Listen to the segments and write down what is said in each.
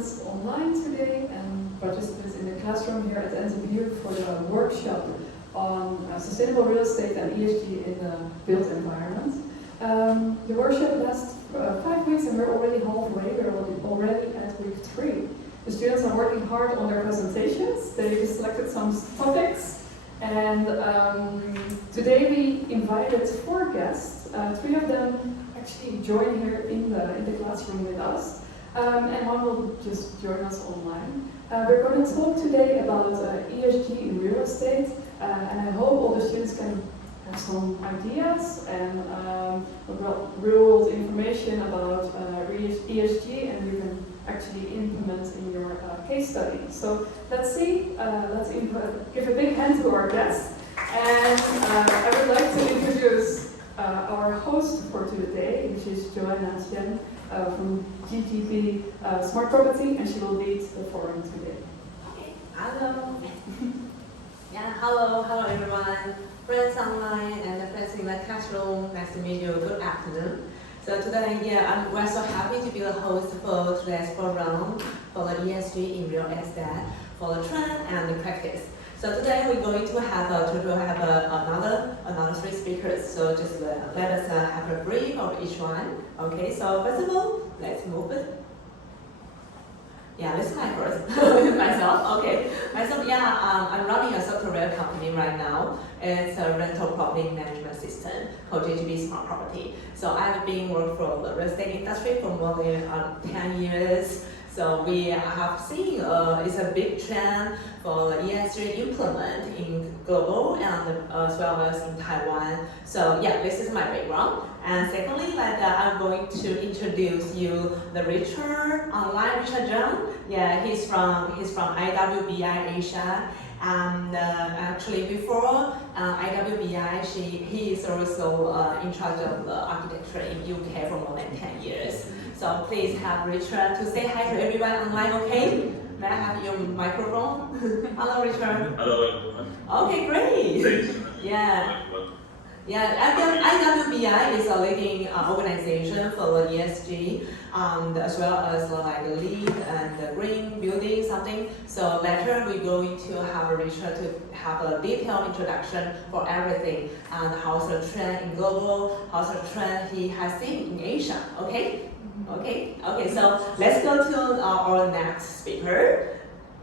students online today and participants in the classroom here at NTBU for the workshop on sustainable real estate and ESG in the built environment. The workshop lasts 5 weeks and we're already halfway. We're already at week 3. The students are working hard on their presentations. They've selected some topics, and today we invited 4 guests. 3 of them actually join here in the classroom with us, and 1 will just join us online. We're going to talk today about ESG in real estate, and I hope all the students can have some ideas and real-world information about ESG, and you can actually implement in your case study. So let's see, let's give a big hand to our guests. And I would like to introduce our host for today, which is Joanna Tien from JGB Smart Property, and she will lead the forum today. Okay, hello. Yeah, hello everyone. Friends online and friends in the classroom, nice to meet you. Good afternoon. So today, we're so happy to be the host for today's forum for the ESG in real estate, for the trend and the practice. So today we're going to have another 3 speakers. So just let us have a brief of each one. Okay. So first of all, let's move it. Yeah, this is my first. Myself. Okay. Myself. Yeah. I'm running a software company right now. It's a rental property management system called JGB Smart Property. So I've been working for the real estate industry for more than 10 years. So we have seen it's a big trend for the ESG implement in global and as well as in Taiwan. So yeah, this is my background. And secondly, I'm going to introduce you the Richard Chang. Yeah, he's from IWBI Asia. And actually before IWBI, he is also in charge of the architecture in UK for more than 10 years. So please have Richard to say hi to everyone online, okay? May I have your microphone? Hello, Richard. Hello, everyone. Okay, great. Thanks. Yeah. Yeah, IWBI is a leading organization for the ESG, as well as like LEED and green building something. So later we're going to have Richard to have a detailed introduction for everything and how's the trend in global, how's the trend he has seen in Asia. Okay? Okay. So let's go to our next speaker.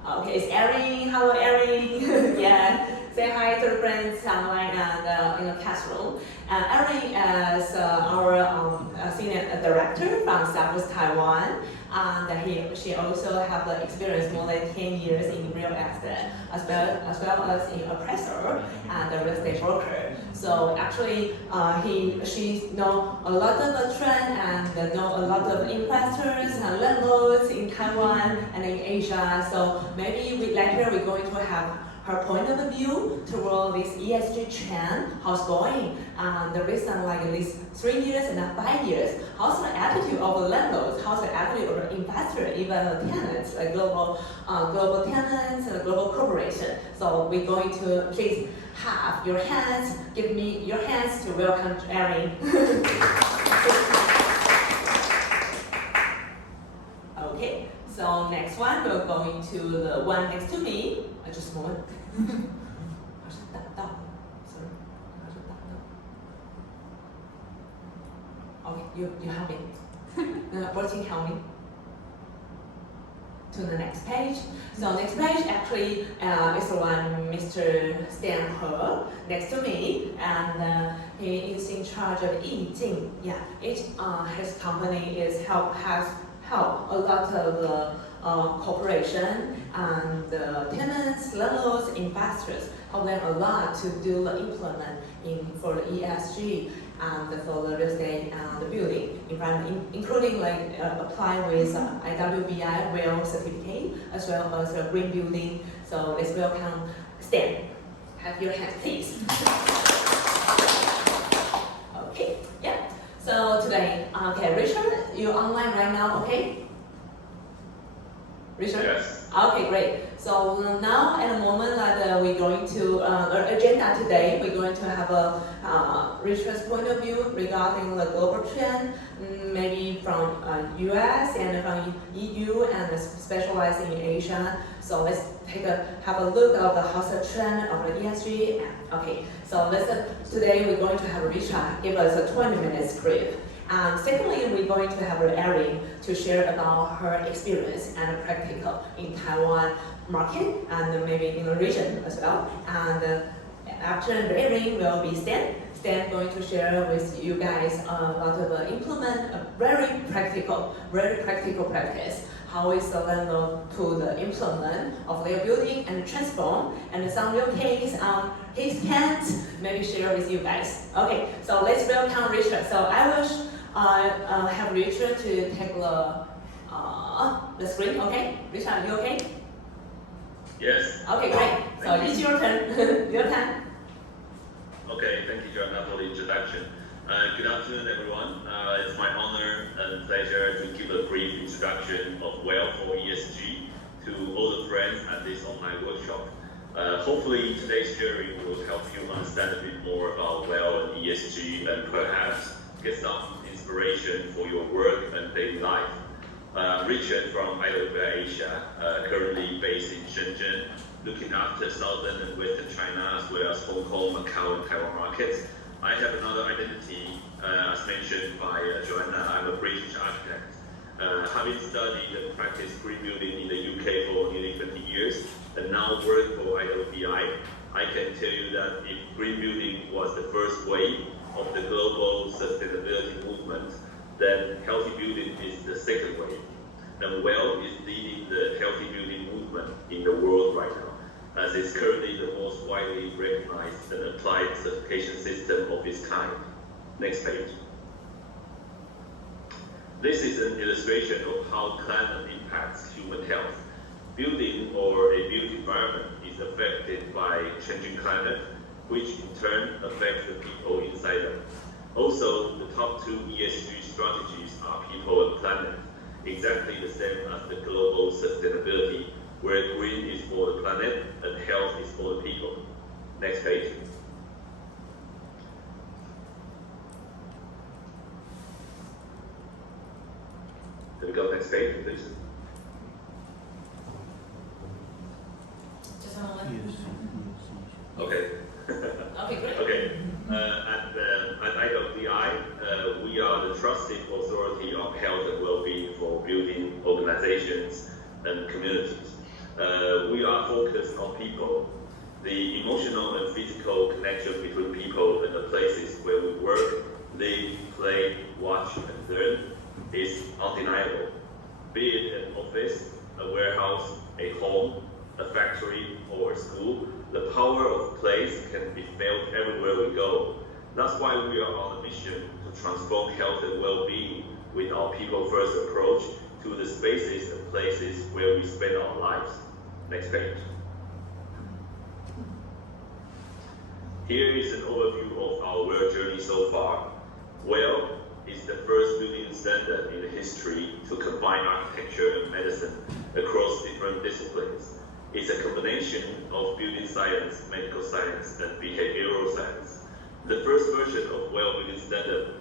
Okay, it's Erin. Hello, Erin. Yeah. Say hi to the friends online and in the classroom. Erin is our senior director from Southwest Taiwan, and she also have the experience more than 10 years in real estate, as well as in appraiser and a real estate broker. So actually, she know a lot of the trend and know a lot of investors and landlords in Taiwan and in Asia. So maybe later we're going to have her point of view toward this ESG trend, how's going, the recent like these 3 years and 5 years, how's the attitude of the landlords, how's the attitude of the investor, even the tenants, like global tenants and global corporation. So we're going to please have your hands, give me your hands to welcome Erin. Okay, so next one, we're going to the one next to me. Just a moment. Okay, you help me. Proceed, help me to the next page. So next page actually is the one Mr. Stan He next to me, and he is in charge of Yi境. Yeah, his company has helped a lot of the corporation and tenants, landlords, investors, help them a lot to do the implement for the ESG and for the real estate and the building environment, including like apply with IWBI WELL certificate as well as a green building. So let's welcome Stan. Have your hands, please. Okay, yeah. So today, okay, Richard, you're online right now, okay? Richard? Yes. Okay, great. So now at the moment that we're going to, the agenda today, we're going to have a Richard's point of view regarding the global trend, maybe from US and from EU and specializing in Asia. So let's have a look of the how's the trend of the ESG. Okay, so today we're going to have Richard give us a 20-minute script. And secondly, we're going to have Erin to share about her experience and practical in Taiwan market and maybe in the region as well. And after Erin will be Stan going to share with you guys about the implement a very practical practice. How is the landlord to the implement of their building and transform, and some real case on his hands, maybe share with you guys. Okay, so let's welcome Richard. So I will have Richard to take the screen. Okay, Richard, you okay? Yes. Okay, great. So it's your turn. Your turn. Okay, thank you, Joanna, for the introduction. Good afternoon, everyone. It's my honor and pleasure to give a brief introduction of WELL for ESG to all the friends at this online workshop. Hopefully, today's sharing will help you understand a bit more about WELL and ESG and perhaps get some inspiration for your work and daily life. Richard from IWBI Asia, currently based in Shenzhen, looking after southern and western China as well as Hong Kong, Macau, and Taiwan markets. I have another identity, as mentioned by Joanna. I'm a British architect. Having studied and practiced green building in the UK for nearly 20 years, and now work for IWBI, I can tell you that if green building was the first wave of the global sustainability movement, then healthy building is the second wave. And WELL is leading the healthy building movement in the world right now, as it's currently the most widely recognized and applied certification system of its kind. Next page. This is an illustration of how climate impacts human health. Building or a built environment is affected by changing climate, which in turn affects the people inside them. Also, the top two ESG strategies are people and planet, exactly the same as the global sustainability, where green is for the planet and health is for the people. Next page. Can we go next page, please? Just a moment. Okay. Okay, great. Okay. At IWBI, we are the trusted authority on health and well-being for building organizations and communities. We are focused on people. The emotional and physical connection between people and the places where we work, live, play, watch, and learn is undeniable. Be it an office, a warehouse, a home, a factory, or a school, the power of place can be felt everywhere we go. That's why we are on a mission to transform health and well-being with our people-first approach to the spaces and places where we spend our lives. Next page. Here is an overview of our WELL journey so far. WELL is the first building standard in the history to combine architecture and medicine across different disciplines. It's a combination of building science, medical science, and behavioral science. The first version of WELL Building Standard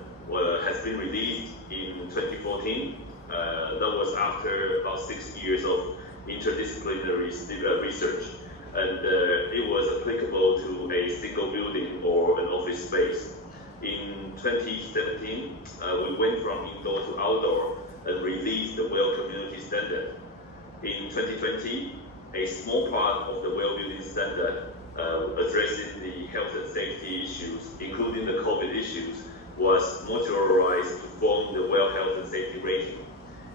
has been released in 2014. That was after about 6 years of interdisciplinary research, and it was applicable to a single building or an office space. In 2017, we went from indoor to outdoor and released the WELL Community Standard. In 2020, a small part of the WELL Building Standard addressing the health and safety issues, including the COVID issues, was modularized to form the WELL Health and Safety Rating.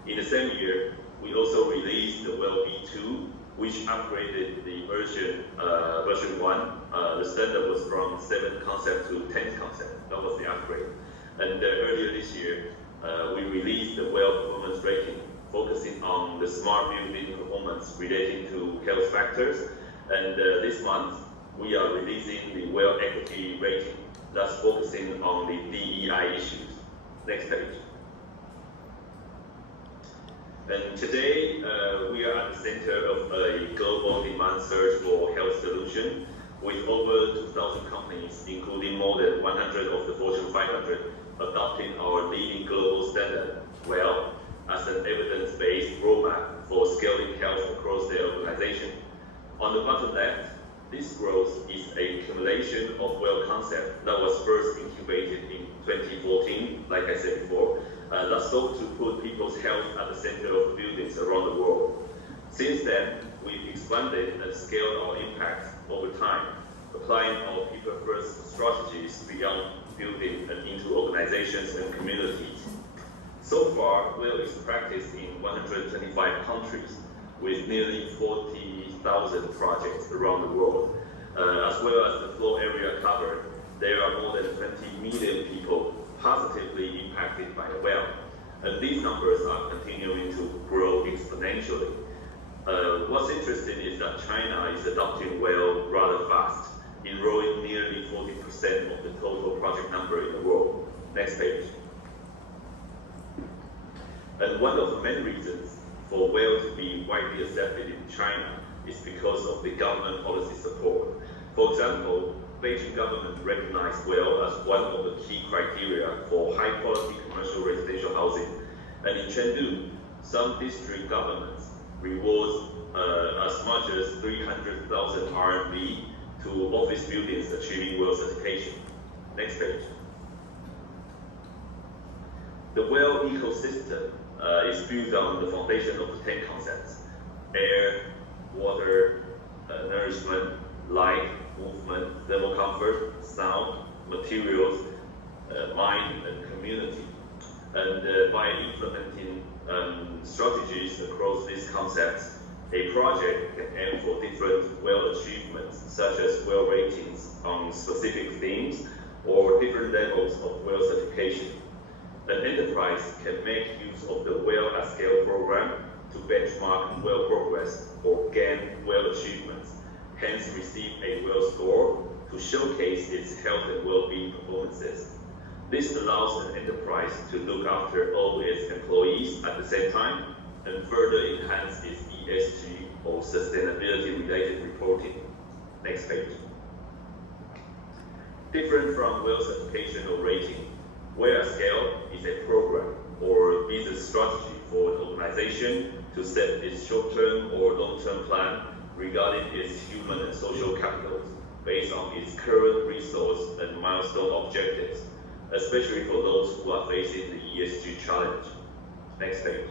In the same year, we also released the WELL B2, which upgraded the version 1. The standard was from 7th concept to 10th concept. That was the upgrade. And earlier this year, we released the WELL Performance Rating, focusing on the smart building performance relating to health factors. And this month, we are releasing the WELL Equity Rating, that's focusing on the DEI issues. Next page. And today, we are at the center of a global demand surge for health solutions. with over 2,000 companies, including more than 100 of the Fortune 500, adopting our leading global standard, WELL, as an evidence-based roadmap for scaling health across their organization. On the bottom left, this growth is a accumulation of WELL concept that was first incubated in 2014, like I said before, that sought to put people's health at the center of buildings around the world. Since then, we've expanded and scaled our impact over time, applying our people-first strategies beyond building and into organizations and communities. So far, WELL is practiced in 125 countries, with nearly 40,000 projects around the world. As well as the floor area covered, there are more than 20 million people positively impacted by WELL, and these numbers are continuing to grow exponentially. What's interesting is that China is adopting WELL rather fast, enrolling nearly 40% of the total project number in the world. Next page. And one of the main reasons for WELL to be widely accepted in China is because of the government policy support. For example, Beijing government recognized WELL as one of the key criteria for high-quality commercial residential housing. And in Chengdu, some district governments rewards as much as 300,000 RMB to office buildings achieving WELL certification. Next page. The WELL ecosystem is built on the foundation of 10 concepts: air, water, nourishment, light, movement, thermal comfort, sound, materials, mind, and community. And by implementing strategies across these concepts, a project can aim for different WELL achievements, such as WELL ratings on specific themes or different levels of WELL certification. An enterprise can make use of the WELL at Scale program to benchmark WELL progress or gain WELL achievements, hence receive a WELL score to showcase its health and well-being performances. This allows an enterprise to look after all its employees at the same time and further enhance its ESG or sustainability-related reporting. Next page. Different from WELL certification or rating, WELL at Scale is a program or business strategy for an organization to set its short-term or long-term plan regarding its human and social capitals based on its current resource and milestone objectives, especially for those who are facing the ESG challenge. Next page.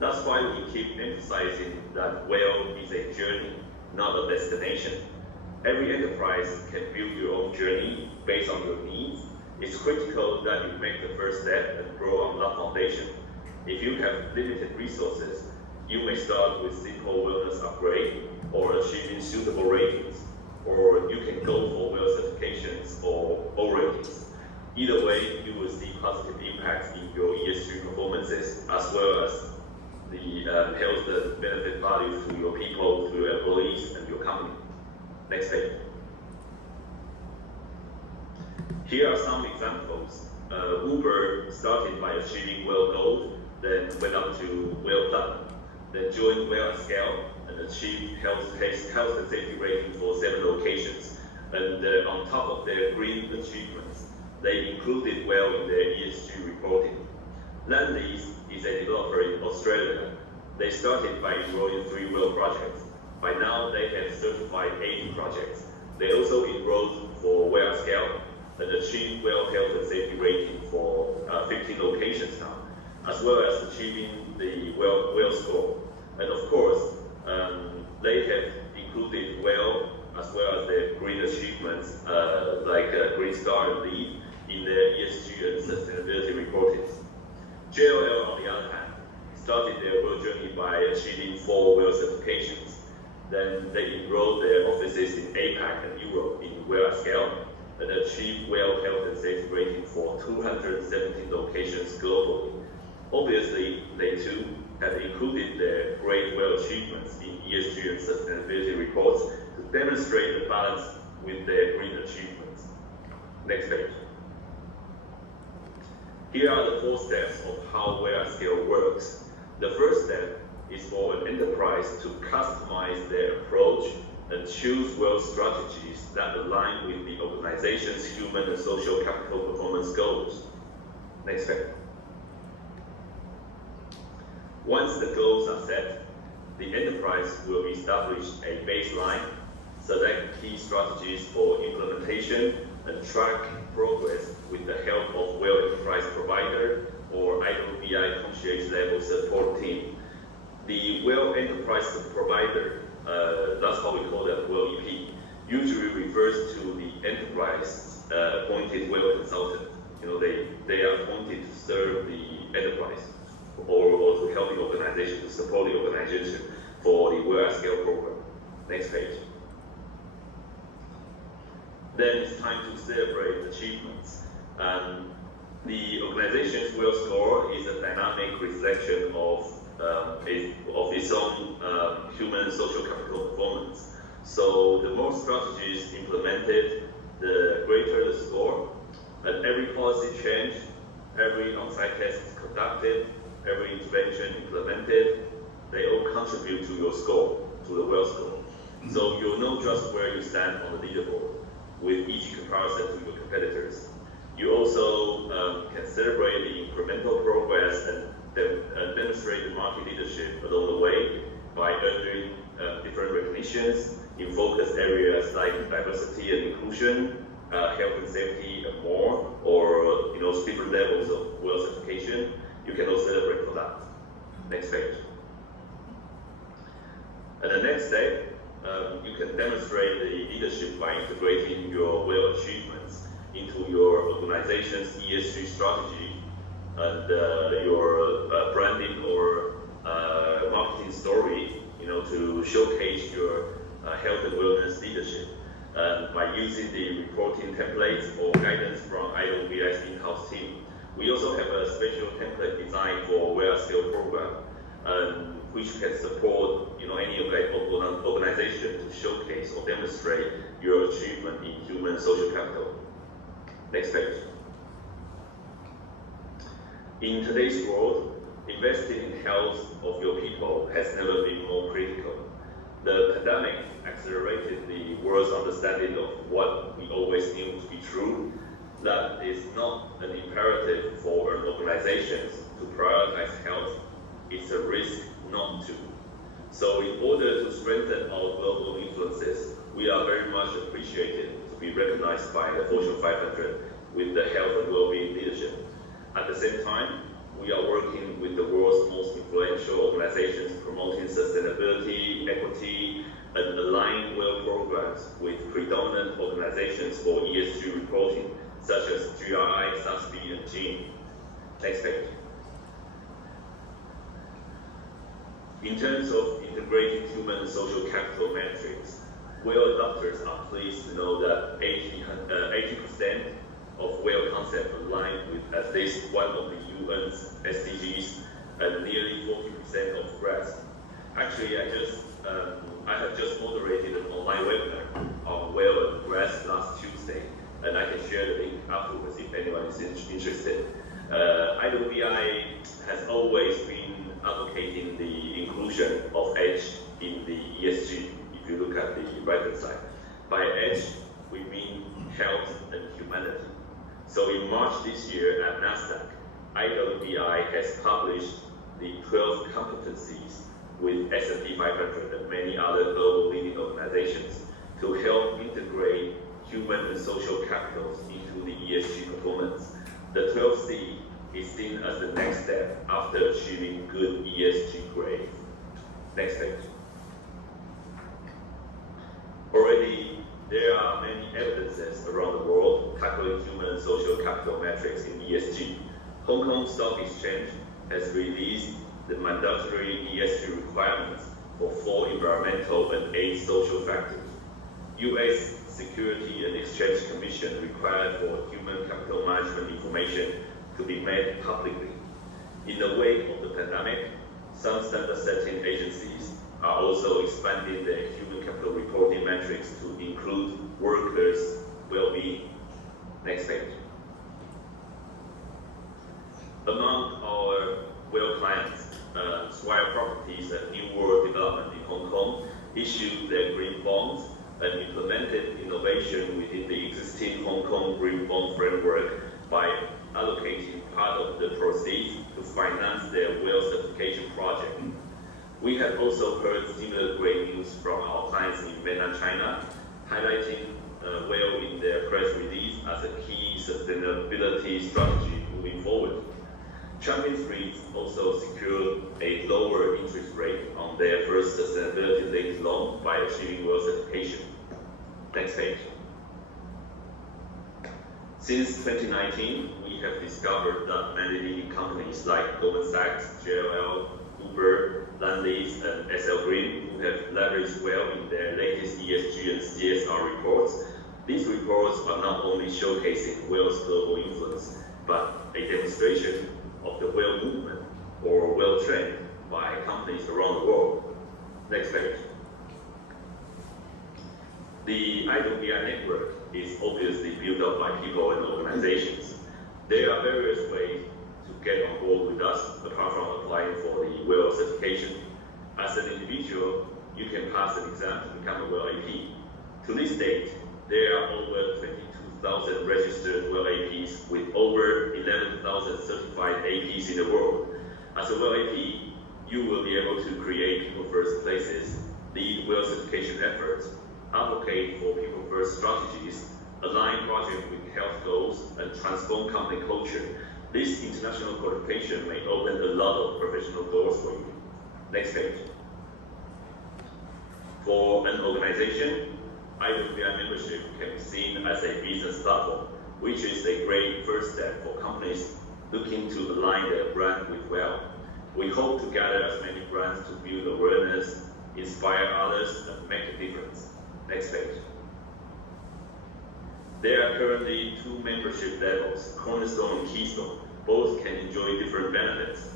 That's why we keep emphasizing that WELL is a journey, not a destination. Every enterprise can build your own journey based on your needs. It's critical that you make the first step and grow on that foundation. If you have limited resources, you may start with simple wellness upgrade or achieving suitable ratings, or you can go for WELL certifications or O ratings. Either way, you will see positive impacts in your ESG performances, as well as the health and benefit value to your people, to your employees, and your company. Next page. Here are some examples. Uber started by achieving WELL Gold, then went up to WELL Platinum, then joined WELL at Scale and achieved health and safety rating for 7 locations. And on top of their green achievements, they included WELL in their ESG reporting. Lendlease is a developer in Australia. They started by enrolling 3 WELL projects. By now, they have certified 80 projects. They also enrolled for WELL at Scale and achieved WELL health and safety rating for 15 locations now, as well as achieving the WELL score. And of course, they have included WELL as well as their green achievements like Green Star and LEED in their ESG and sustainability reporting. JLL, on the other hand, started their WELL journey by achieving 4 WELL certifications. Then they enrolled their offices in APAC and Europe in WELL at Scale and achieved WELL health and safety rating for 217 locations globally. Obviously, they too have included their great WELL achievements in ESG and sustainability reports to demonstrate the balance with their green achievements. Next page. Here are the 4 steps of how WELL at Scale works. The first step is for an enterprise to customize their approach and choose wealth strategies that align with the organization's human and social capital performance goals. Next slide. Once the goals are set, the enterprise will establish a baseline, select key strategies for implementation, and track progress with the help of Well Enterprise Provider or IWBI concierge level support team. The Well Enterprise Provider, that's how we call it, Well EP, usually refers to the enterprise appointed Well consultant. They are appointed to serve the enterprise or to help the organization, to support the organization for the Well at Scale program. Next page. Then it's time to celebrate achievements. The organization's Well score is a dynamic reflection of its own human and social capital performance. So the more strategies implemented, the greater the score. And every policy change, every on-site test conducted, every intervention implemented, they all contribute to your score, to the Well score. So you'll know just where you stand on the leaderboard with each comparison to your competitors. You also can celebrate the incremental progress and demonstrate the market leadership along the way by earning different recognitions in focus areas like diversity and inclusion, health and safety, and more, or different levels of Well certification. You can also celebrate for that. Next page. And the next step, you can demonstrate the leadership by integrating your Well achievements into your organization's ESG strategy and your branding or marketing story, to showcase your health and wellness leadership. By using the reporting templates or guidance from IWBI's in-house team. We also have a special template designed for Well Scale program, which can support any organization to showcase or demonstrate your achievement in human and social capital. Next page. In today's world, investing in health of your people has never been more critical. The pandemic accelerated the world's understanding of what we always knew to be true, that it's not an imperative for an organization to prioritize health, it's a risk not to. So in order to strengthen our global influences, we are very much appreciated to be recognized by the Fortune 500 with the health and well-being leadership. At the same time, we are working with the world's most influential organizations promoting sustainability, equity, and aligning Well programs with predominant organizations for ESG reporting, such as GRI, SAAS, and GEAN. Next page. In terms of integrating human and social capital metrics, Well adopters are pleased to know that 80% of Well concept align with at least one of the UN's SDGs and nearly 40% of GRAS. Actually, I have just moderated an online webinar on Well and GRAS last Tuesday, and I can share the link afterwards if anyone is interested. IWBI has always been advocating the inclusion of H in the ESG, if you look at the right-hand side. By H, we mean health and humanity. So in March this year at NASDAQ, IWBI has published the 12 competencies with S&P 500 and many other global leading organizations to help integrate human and social capitals into the ESG performance. The 12C is seen as the next step after achieving good ESG grade. Next page. Already, there are many evidences around the world tackling human and social capital metrics in ESG. Hong Kong Stock Exchange has released the mandatory ESG requirements for 4 environmental and 8 social factors. US Security and Exchange Commission required for human capital management information to be made publicly. In the wake of the pandemic, some standard-setting agencies are also expanding their human capital reporting metrics to include workers' well-being. Next page. Among our Well clients, Swire Properties, a new world development in Hong Kong, issued their green bonds and implemented innovation within the existing Hong Kong green bond framework by allocating part of the proceeds to finance their WELL certification project. We have also heard similar great news from our clients in mainland China, highlighting WELL in their press release as a key sustainability strategy moving forward. Champions REITs also secured a lower interest rate on their first sustainability-linked loan by achieving WELL certification. Next page. Since 2019, we have discovered that many leading companies like Goldman Sachs, JLL, Uber, Lendlease, and SL Green, who have leveraged WELL in their latest ESG and CSR reports. These reports are not only showcasing WELL's global influence, but a demonstration of the WELL movement or WELL trend by companies around the world. Next page. The IWBI network is obviously built up by people and organizations. There are various ways to get on board with us, apart from applying for the WELL certification. As an individual, you can pass an exam to become a WELL AP. To this date, there are over 22,000 registered WELL APs with over 11,000 certified APs in the world. As a WELL AP, you will be able to create people-first places, lead WELL certification efforts, advocate for people-first strategies, align projects with health goals, and transform company culture. This international qualification may open a lot of professional doors for you. Next page. For an organization, IWBI membership can be seen as a business platform, which is a great first step for companies looking to align their brand with WELL. We hope to gather as many brands to build awareness, inspire others, and make a difference. Next page. There are currently two membership levels, Cornerstone and Keystone. Both can enjoy different benefits.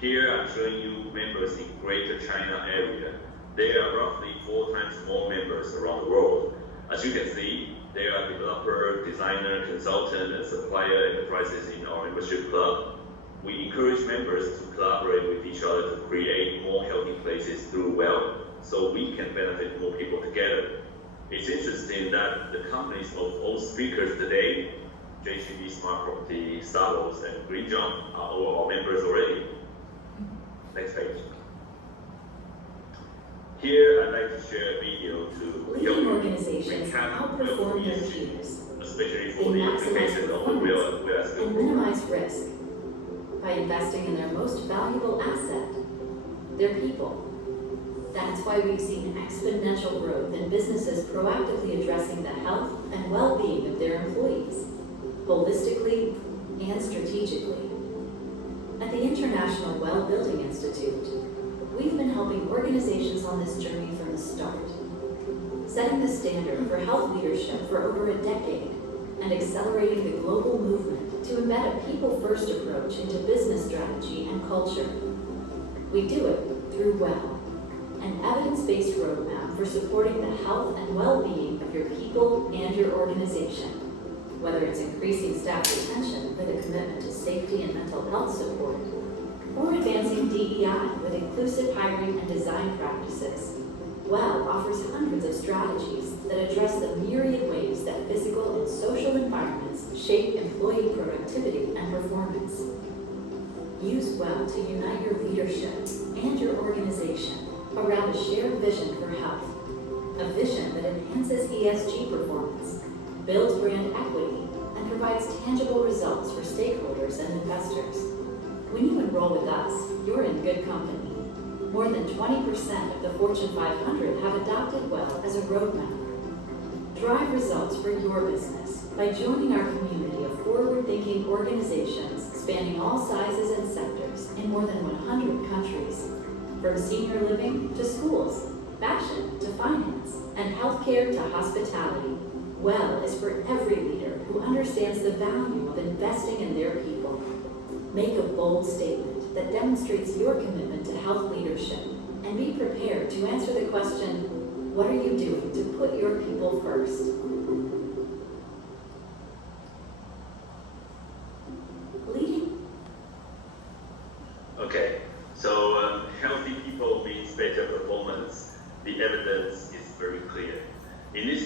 Here I'm showing you members in Greater China area. There are roughly 4 times more members around the world. As you can see, there are developer, designer, consultant, and supplier enterprises in our membership club. We encourage members to collaborate with each other to create more healthy places through WELL, so we can benefit more people together. It's interesting that the companies of all speakers today, JGB Smart Property, SAAS, and Green Jump, are all our members already. Next page. Here, I'd like to share a video to leading organizations outperform their peers. Especially for They the maximize application of performance and minimize risk by investing in their most valuable asset, their people. That's why we've seen exponential growth in businesses proactively addressing the health and well-being of their employees, holistically and strategically. At the International Well Building Institute, we've been helping organizations on this journey from the start, setting the standard for health leadership for over a decade and accelerating the global movement to embed a people-first approach into business strategy and culture. We do it through WELL, an evidence-based roadmap for supporting the health and well-being of your people and your organization, whether it's increasing staff retention with a commitment to safety and mental health support, or advancing DEI with inclusive hiring and design practices. WELL offers hundreds of strategies that address the myriad ways that physical and social environments shape employee productivity and performance. Use WELL to unite your leadership and your organization around a shared vision for health, a vision that enhances ESG performance, builds brand equity, and provides tangible results for stakeholders and investors. When you enroll with us, you're in good company. More than 20% of the Fortune 500 have adopted WELL as a roadmap. Drive results for your business by joining our community of forward-thinking organizations spanning all sizes and sectors in more than 100 countries. From senior living to schools, fashion to finance, and healthcare to hospitality, WELL is for every leader who understands the value of investing in their people. Make a bold statement that demonstrates your commitment to health leadership, and be prepared to answer the question, what are you doing to put your people first? Okay, so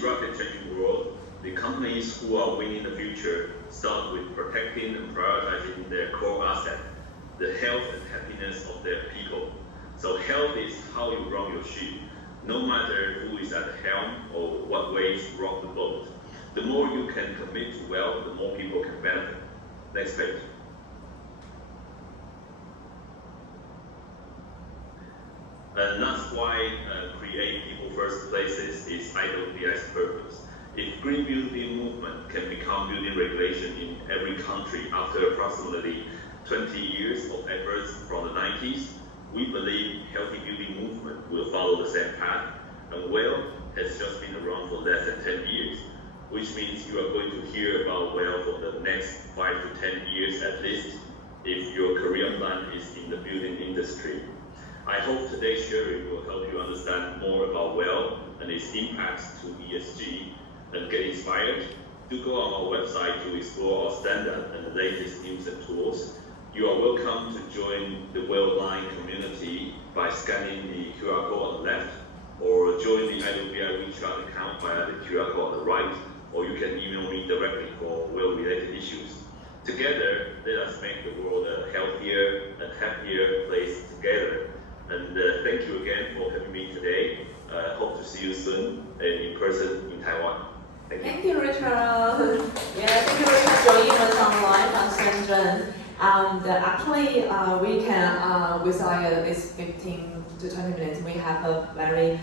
this rapid changing world, the companies who are winning the future start with protecting and prioritizing their core asset, the health and happiness of their people. So health is how you run your ship, no matter who is at the helm or what waves rock the boat. The more you can commit to well, the more people can benefit. Next page. And that's why create people first places is IWBI's purpose. If green building movement can become building regulation in every country after approximately 20 years of efforts from the 90s, we believe healthy building movement will follow the same path. And WELL has just been around for less than 10 years, which means you are going to hear about WELL for the next 5 to 10 years at least, if your career plan is in the building industry. I hope today's sharing will help you understand more about WELL and its impacts to ESG and get inspired. Do go on our website to explore our standard and the latest news and tools. You are welcome to join the WELL Line community by scanning the QR code on the left, or join the IWBI WeChat account via the QR code on the right, or you can email me directly for WELL-related issues. Together, let us make the world a healthier and happier place together. And thank you again for having me today. Hope to see you soon and in person in Taiwan. Thank you, Richard. Yeah, thank you, Richard, joining us online from Shenzhen. And actually, we can, with this 15 to 20 minutes, we have a very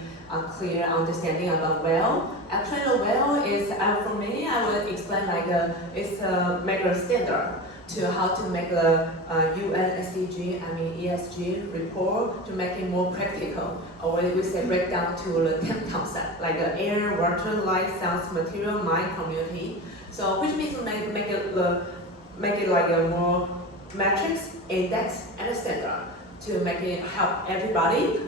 clear understanding about WELL. Actually, the WELL is, for me, I would explain like it's a major standard to how to make the UN SDG, ESG report to make it more practical. Or we say break down to the 10 concepts, like air, water, light, sound, material, mind, community. So which means make it like a more metrics, index, and a standard to make it help everybody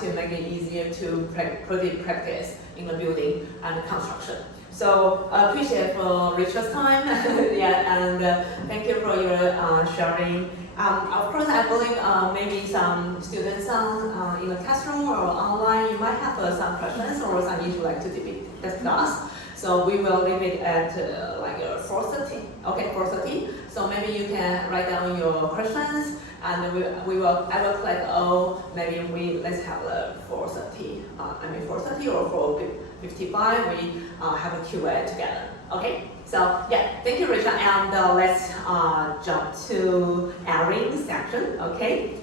to make it easier to put it practice in the building and construction. So appreciate for Richard's time, yeah, and thank you for your sharing. Of course, I believe maybe some students in the classroom or online, you might have some questions or some issues like to discuss. So we will leave it at like 4:30. Okay, 4:30. So maybe you can write down your questions, and I will collect all. Maybe let's have 4:30. 4:30 or 4:55. We have a Q&A together. Okay. So yeah, thank you, Richard, and let's jump to Erin's section. Okay.